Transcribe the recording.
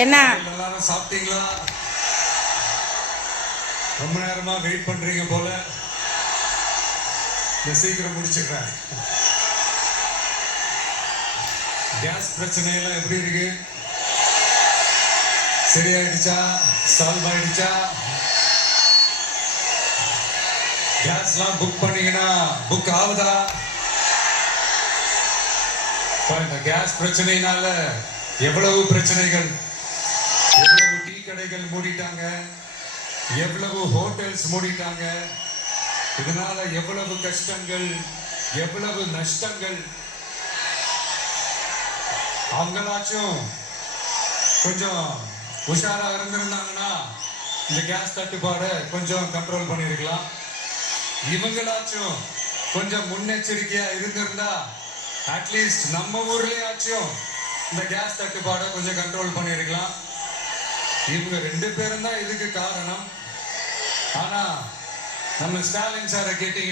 என்ன எல்லாரும் சாப்பிட்டீங்களா? ரொம்ப நேரமா வெயிட் பண்றீங்க போல. சீக்கிரம் முடிச்சுக்கிறேன். கேஸ் பிரச்சனை எல்லாம் எப்படி இருக்கு? சரியாயிடுச்சா? சால்வ் ஆயிடுச்சா? கேஸ்லாம் புக் பண்ணீங்கன்னா புக் ஆகுதா? இந்த கேஸ் பிரச்சனையினால எவ்வளவு பிரச்சனைகள், எவ்வளவு டீ கடைகள் மூடிட்டாங்க, எவ்வளவு ஹோட்டல்ஸ் மூடிட்டாங்க, இதனால எவ்வளவு கஷ்டங்கள், எவ்வளவு நஷ்டங்கள். அவங்களாச்சும் கொஞ்சம் உஷாரா இருந்திருந்தாங்கன்னா இந்த கேஸ் தட்டுப்பாடை கொஞ்சம் கண்ட்ரோல் பண்ணிருக்கலாம். இவங்களாச்சும் கொஞ்சம் முன்னெச்சரிக்கையா இருந்திருந்தா அட்லீஸ்ட் நம்ம ஊர்லயாச்சும் இந்த கேஸ் தட்டுப்பாடை கொஞ்சம் கண்ட்ரோல் பண்ணிருக்கலாம். இவங்க 2 பேரும் தான் இதுக்கு காரணம். ஆனா நம்ம ஸ்டாலின் சாரை கேட்டீங்கன்னா